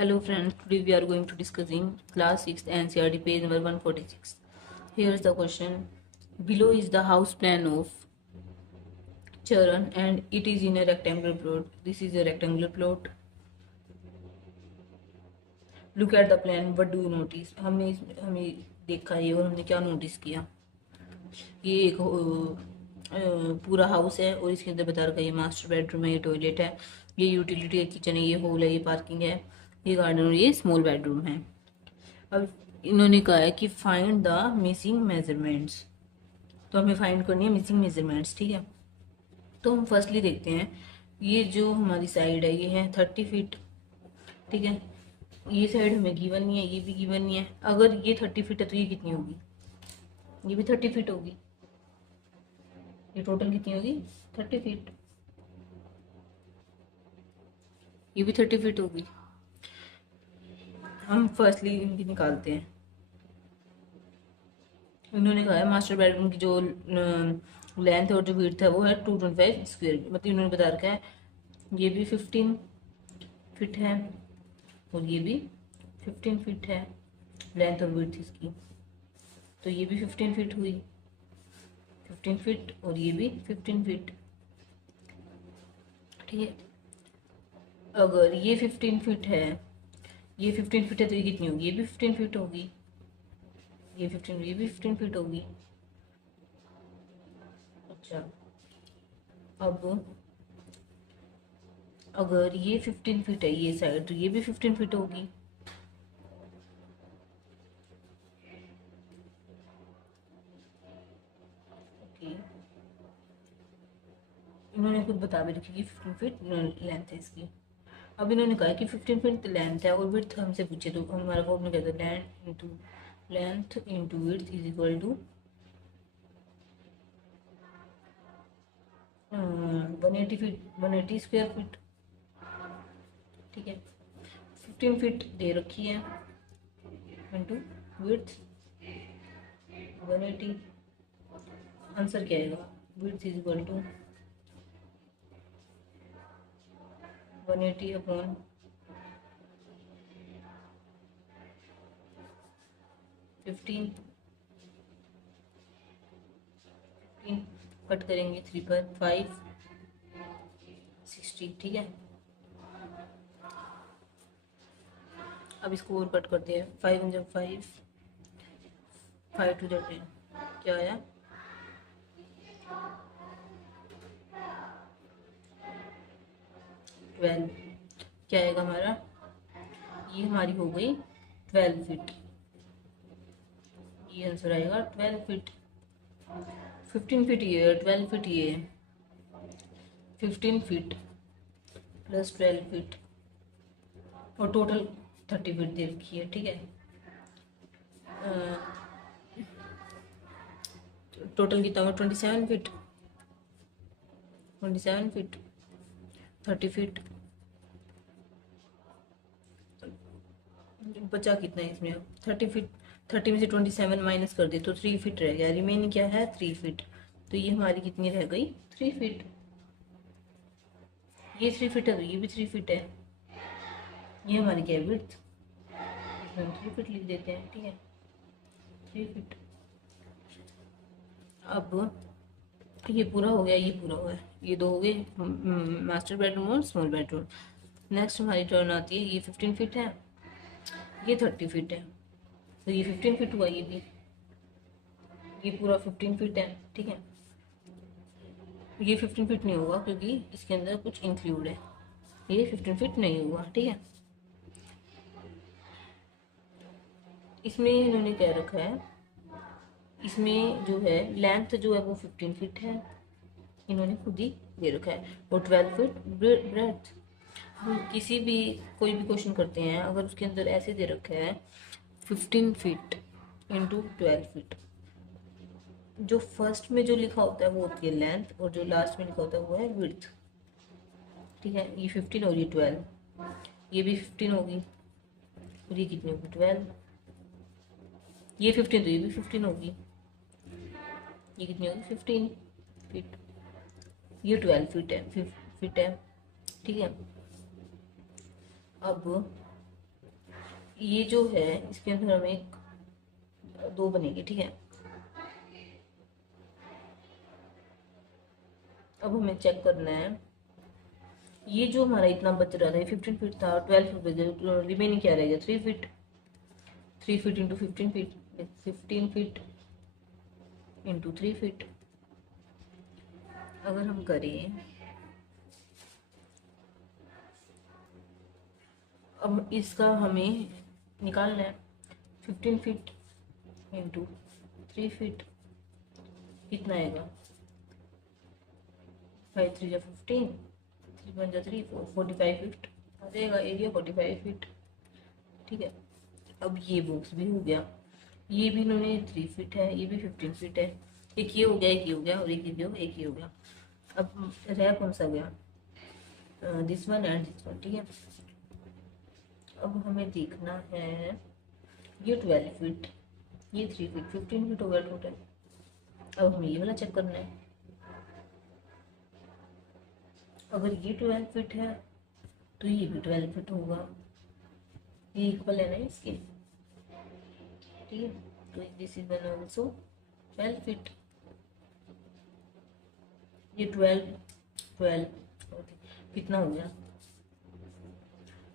Hello friends, today we are going to discussing class 6th NCERT page number 146. Here is the question. Below is the house plan of Charan and it is in a rectangular plot. This is a rectangular plot. Look at the plan. What do you notice? हमने देखा ये और हमने क्या notice किया. ये एक पूरा हाउस है और इसके अंदर बता रखा है ये मास्टर बेडरूम है, ये टॉयलेट है, ये यूटिलिटी है, किचन है, ये हॉल है, ये पार्किंग है, ये गार्डन और ये स्मॉल बेडरूम है. अब इन्होंने कहा है कि फाइंड द मिसिंग मेजरमेंट्स. तो हमें फाइंड करनी है मिसिंग मेजरमेंट्स. ठीक है, तो हम फर्स्टली देखते हैं. ये जो हमारी साइड है ये है 30 फीट. ठीक है, ये साइड हमें गिवन नहीं है, ये भी गिवन नहीं है. अगर ये 30 फीट है तो ये कितनी होगी? ये भी 30 फीट होगी. ये टोटल कितनी होगी? 30 फीट. ये भी 30 फीट होगी. हम फर्स्टली इनकी निकालते हैं. इन्होंने कहा है मास्टर बेडरूम की जो लेंथ और जो विड्थ है वो है 225 स्क्वायर. मतलब इन्होंने बता रखा है ये भी 15 फीट है और ये भी 15 फीट है लेंथ और विड्थ इसकी. तो ये भी 15 फीट हुई, 15 फीट, और ये भी 15 फीट. ठीक है, अगर ये 15 फीट है, ये 15 फीट है तो ये कितनी होगी? ये भी 15 फीट होगी. ये भी 15 फीट होगी. अच्छा, अब अगर ये 15 फीट है ये साइड तो ये भी 15 फीट होगी. ओके, इन्होंने खुद बता भी रखी कि 15 फीट लेंथ है इसकी. अब इन्होंने कहा कि 15 फीट लेंथ है और विड्थ हमसे पूछे तो हमारा फॉर्मूला कहता है length into width is equal to 180 square feet. ठीक है, 15 फीट दे रखी है इंटू विड्थ 180. आंसर क्या आएगा? Width is equal to 180 upon 15. Cut करेंगे 3 पर 5 60. ठीक है, अब इसको और कट करते हैं. 5 जब 5 5 टू जब 10 क्या आया? 12. क्या आएगा हमारा? ये हमारी हो गई 12 फीट. ये आंसर आएगा 12 फीट. 15 फीट ये है, 12 फीट ये है. 15 फीट प्लस 12 फीट और टोटल 30 फीट दे रखी है. ठीक है, टोटल कितना होगा? 27 फीट. 27 feet 30 feet. बचा कितना है इसमें? 30 फीट. 30 में से 27 माइनस कर दे तो 3 फीट रह गया. रिमेनिंग क्या है? 3 फीट. तो ये हमारी कितनी रह गई? 3 फीट. ये 3 फीट है तो ये भी 3 फीट है. ये हमारी क्या है? विड्थ. इसमें हम 3 फीट लिख देते हैं. ठीक है, 3 फीट. अब ये पूरा हो गया, ये पूरा हो गया, ये दो हो गए मास्टर बेडरूम और स्मॉल बेडरूम. नेक्स्ट हमारी टर्न आती है. ये 15 फीट है, ये 30 फीट है. तो ये 15 फीट हुआ, ये पूरा 15 फीट है. ठीक है, ये 15 फीट नहीं होगा क्योंकि इसके अंदर कुछ इंक्लूड है. ये 15 फीट नहीं हुआ. ठीक है, इसमें इन्होंने क्या रखा है? इसमें जो है लेंथ जो है वो 15 फीट है, इन्होंने खुद ही दे रखा है, और 12 फीट ब्रेड्थ. हम किसी भी कोई भी क्वेश्चन करते हैं अगर उसके अंदर ऐसे दे रखा है 15 फीट इंटू 12 फीट, जो फर्स्ट में जो लिखा होता है वो होती है लेंथ और जो लास्ट में लिखा होता है वो है विड्थ. ठीक है, ये 15 और ये 12. ये भी 15 होगी और ये कितनी होगी? 12. ये 15 तो ये भी 15 होगी. ये कितनी होगी? 15 फीट. ये 12 फीट है. ठीक है, अब ये जो है इसके अंदर हमें दो बनेगी, ठीक है। अब हमें चेक करना है ये जो हमारा इतना बच रहा था, 15 फीट था, 12 फीट, रिमेनिंग क्या रहेगा, 3 feet. 3 feet into 15 feet, 15 feet into 3 feet. अगर हम करें, अब इसका हमें निकालना है 15 फीट इंटू 3 फीट कितना आएगा, 5 3 15, 3 1 3 45 फीट आ जाएगा एरिया, 45 फीट, ठीक है। अब ये बॉक्स भी हो गया, ये भी इन्होंने 3 फीट है, ये भी 15 फीट है। एक ये हो गया, एक ये हो गया, और एक ये हो गया, एक ये हो गया। अब रह कौन सा गया, this one and this one, ठीक है। अब हमें देखना है ये 12 फीट, ये 3 फीट, 15 फीट हो गया टोटल। अब हमें ये वाला चेक करना है, अगर ये 12 फीट है तो ये भी 12 फीट होगा, ये इक्वल है ना इसके, ठीक है। तो this is one also 12 feet, ये 12 ओके, कितना हो गया,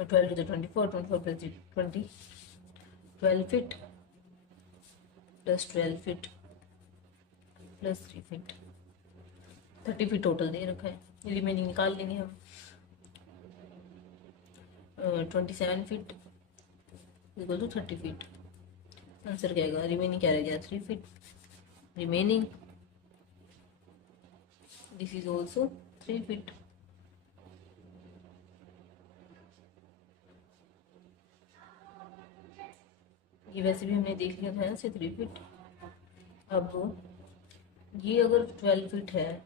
12 two 24, 24 plus 20, 12 feet plus 12 feet plus 3 feet, 30 feet total दे रखा है। रिमेनिंग निकाल लेंगे हम, 27 feet equal to 30 feet. Answer क्या आएगा, रिमेनिंग क्या रह गया, 3 feet. Remaining this is also 3 feet. ये वैसे भी हमने देख लिया था ना से 3 फीट। अब ये अगर 12 फीट है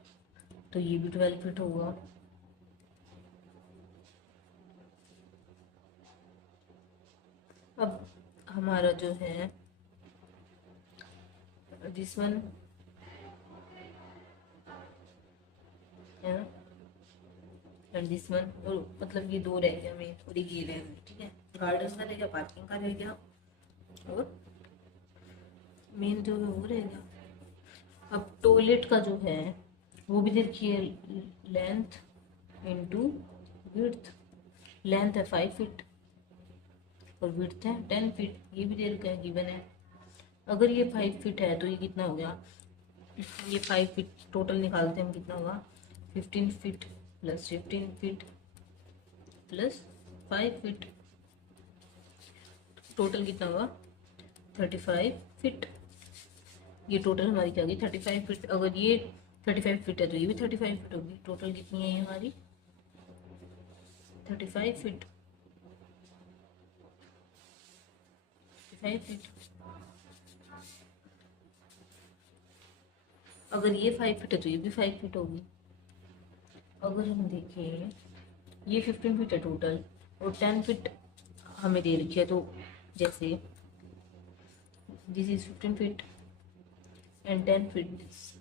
तो ये भी 12 फीट होगा। अब हमारा जो है दिस वन है ना, एंड दिस वन, और मतलब ये दो रह गया मेन, और ये रह गया, ठीक है। गार्डन का रह गया, पार्किंग का रह गया, और मेन जो है वो रह गया। अब टॉयलेट का जो है वो भी देखिए, लेंथ इंटू विड्थ, लेंथ है 5 फीट और विड्थ है 10 फीट, ये भी दे रखा है, गिवन है। अगर ये 5 फीट है तो ये कितना हो गया, ये 5 फीट टोटल निकालते हैं हम, कितना होगा, 15 feet plus 15 feet plus 5 feet, total कितना हुआ, 35 फीट। ये टोटल हमारी क्या होगी, 35 फीट। अगर ये 35 फीट है तो ये भी 35 फीट होगी। टोटल कितनी है ये हमारी, 35 फीट, 35 फीट। अगर ये 5 फीट है तो ये भी 5 फीट होगी। अगर हम देखें ये 15 फीट है टोटल, और 10 फीट हमें दे रखी है, तो जैसे this is 15 feet and 10 feet this,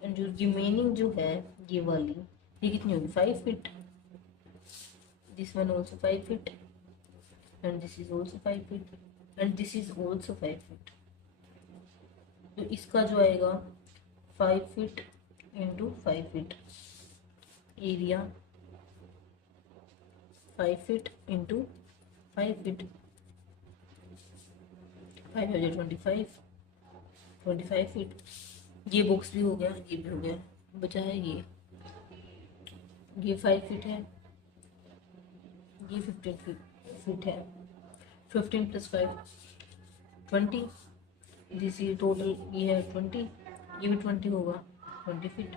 and जो रिमेनिंग जो है ये वाली, ये कितनी होगी, 5 feet. This one also 5 feet and this is also 5 feet and this is also 5 feet. तो इसका जो आएगा 5 feet into 5 feet, area 5 feet into 5 feet, 5 25 ये बॉक्स भी हो गया, ये भी हो गया, बचा है ये 5 फीट है, ये 15 फीट है, 15 प्लस 5 20, दिस ये टोटल ये है 20, ये भी 20 होगा, 20 फीट।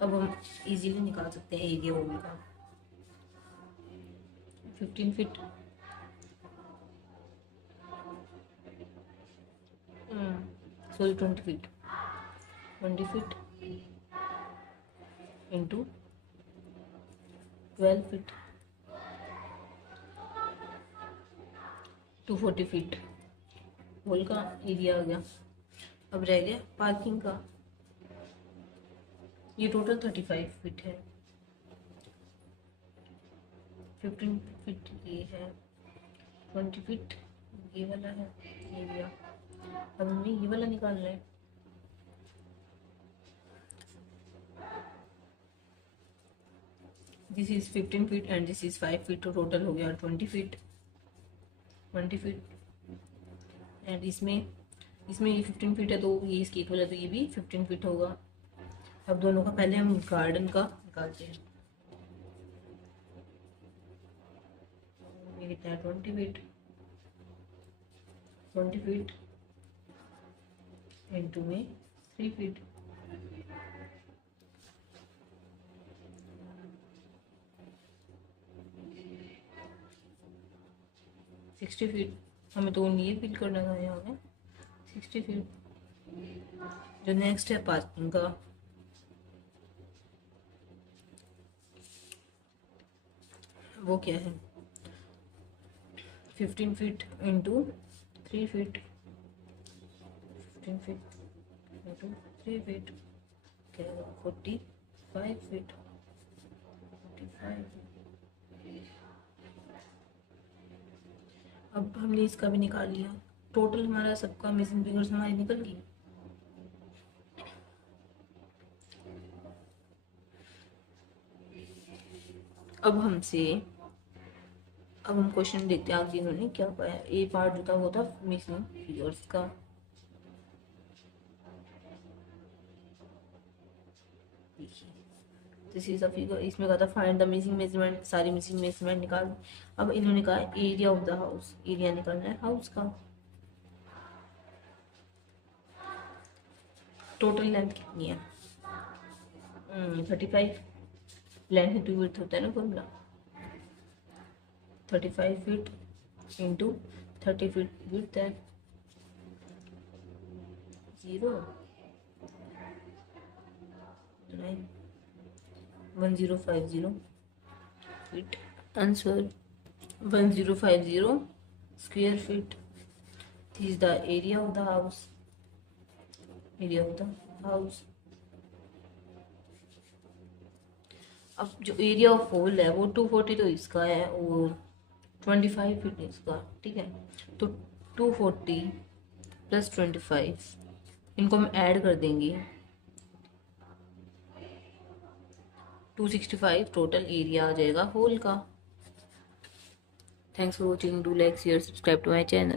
अब हम इजीली निकाल सकते हैं एरिया वो का, 15 feet sorry 20 feet, 20 feet into 12 feet, 240 feet whole का एरिया आ गया। अब रह गया पार्किंग का, ये टोटल 35 फीट है, 15 फीट ये है, 20 फीट ये वाला है एरिया। अब हमें ये वाला निकालना है। This is 15 feet and this is 5 feet, तो टोटल हो गया 20 फीट। 20 फीट एंड इसमें ये 15 फीट है, तो ये इसके इक्वल है, तो ये भी 15 फीट होगा। अब दोनों का पहले हम गार्डन का निकालते हैं। ये कितना है, 20 फीट। 20 फीट इंटू में 3 फीट, 60 फीट। हमें तो ये फिल करना था यहाँ पे 60 फीट। जो नेक्स्ट है पार्किंग का, वो क्या है, 15 feet into 3 feet, 15 feet into 3 feet क्या है, 45 फीट। 45। अब हमने इसका भी निकाल लिया, टोटल हमारा सबका मिसिंग फिगर्स हमारी निकल गई। अब हम क्वेश्चन देखते हैं आगे इन्होंने क्या पाया। ए पार्ट जो था वो था मिसिंग फिगर्स का। दिस इज अ फिगर, इसमें कहा था फाइंड द मिसिंग मेजरमेंट, सारी मिसिंग मेजरमेंट निकाल। अब इन्होंने कहा area of the house, area निकालना है हाउस का। टोटल लेंथ कितनी है, 35। लेंथ इंटू विड्थ होता है ना formula. 35 feet into 30 feet width है 1050 feet. Answer 1050 square feet. This is the area of the house, area of the house. अब जो एरिया ऑफ होल है वो 240 तो इसका है, वो 25 फीट इसका, ठीक है। तो 240 प्लस 25 इनको हम ऐड कर देंगे, 265 टोटल एरिया आ जाएगा होल का। Thanks for watching, do like share subscribe to my channel.